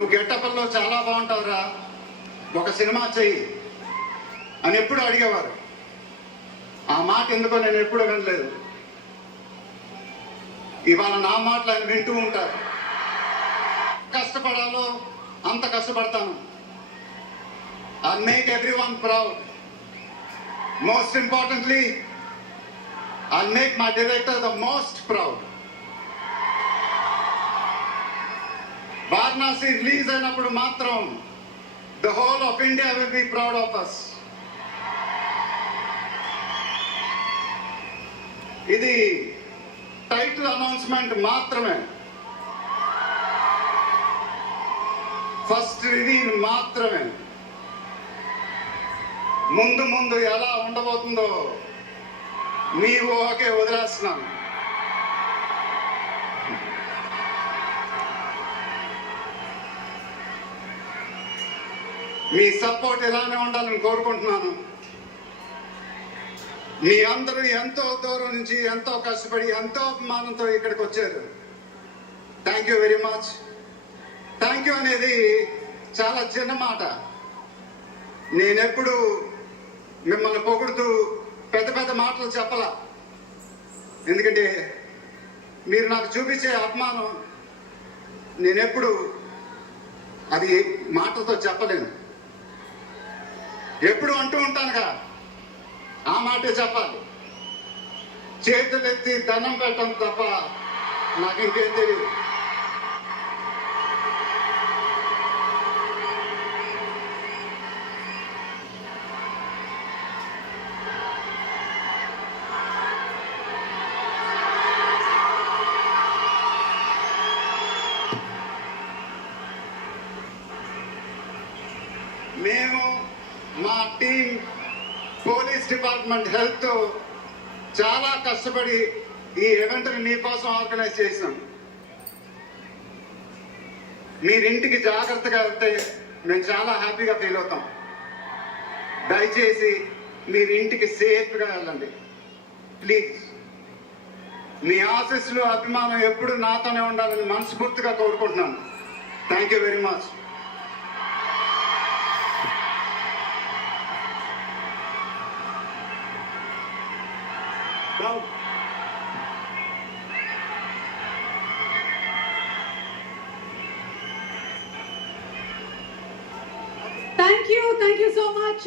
నువ్వు గెట్టపల్లో చాలా బాగుంటావురా, ఒక సినిమా చెయ్యి అని ఎప్పుడు అడిగేవారు. ఆ మాట ఎందుకో నేను ఎప్పుడు వినలేదు. ఇవాళ నా మాటలు ఆయన వింటూ ఉంటారు. కష్టపడాలో అంత కష్టపడతాను. I make everyone proud. Most importantly I make my director the most proud. Varanasi release అయినప్పుడు మాత్రం the whole of India will be proud of us. ఇది టైటిల్ అనౌన్స్మెంట్ మాత్రమే, ఫస్ట్ రివీల్ మాత్రమే. ముందు ముందు ఎలా ఉండబోతుందో మీ ఊహకే వదిలేస్తున్నాను. మీ సపోర్ట్ ఇలానే ఉండాలని కోరుకుంటున్నాను. మీ అందరూ ఎంతో దూరం నుంచి ఎంతో కష్టపడి ఎంతో అభిమానంతో ఇక్కడికి వచ్చారు. Thank you very much. Thank you అనేది చాలా చిన్న మాట. నేనెప్పుడు మిమ్మల్ని పొగుడుతూ పెద్ద పెద్ద మాటలు చెప్పలా. ఎందుకంటే మీరు నాకు చూపించే అభిమానం నేనెప్పుడు అది మాటలతో చెప్పలేను. ఎప్పుడు అంటూ ఉంటానుగా, ఆ మాటే చెప్పాలి. చేతులెత్తి దండం పెట్టడం తప్ప నాకు ఇంకేం తెలియదు. మేము మా టీం పోలీస్ డిపార్ట్మెంట్ హెల్త్ చాలా కష్టపడి ఈ ఈవెంట్ని మీకోసం ఆర్గనైజ్ చేసాం. మీరింటికి జాగ్రత్తగా వెళ్తే మేము చాలా హ్యాపీగా ఫీల్ అవుతాం. దయచేసి మీరు ఇంటికి సేఫ్గా వెళ్ళండి ప్లీజ్. మీ ఆశీస్సులు అభిమానం ఎప్పుడు నాతోనే ఉండాలని మనస్ఫూర్తిగా కోరుకుంటున్నాను. Thank you very much. Thank you so much.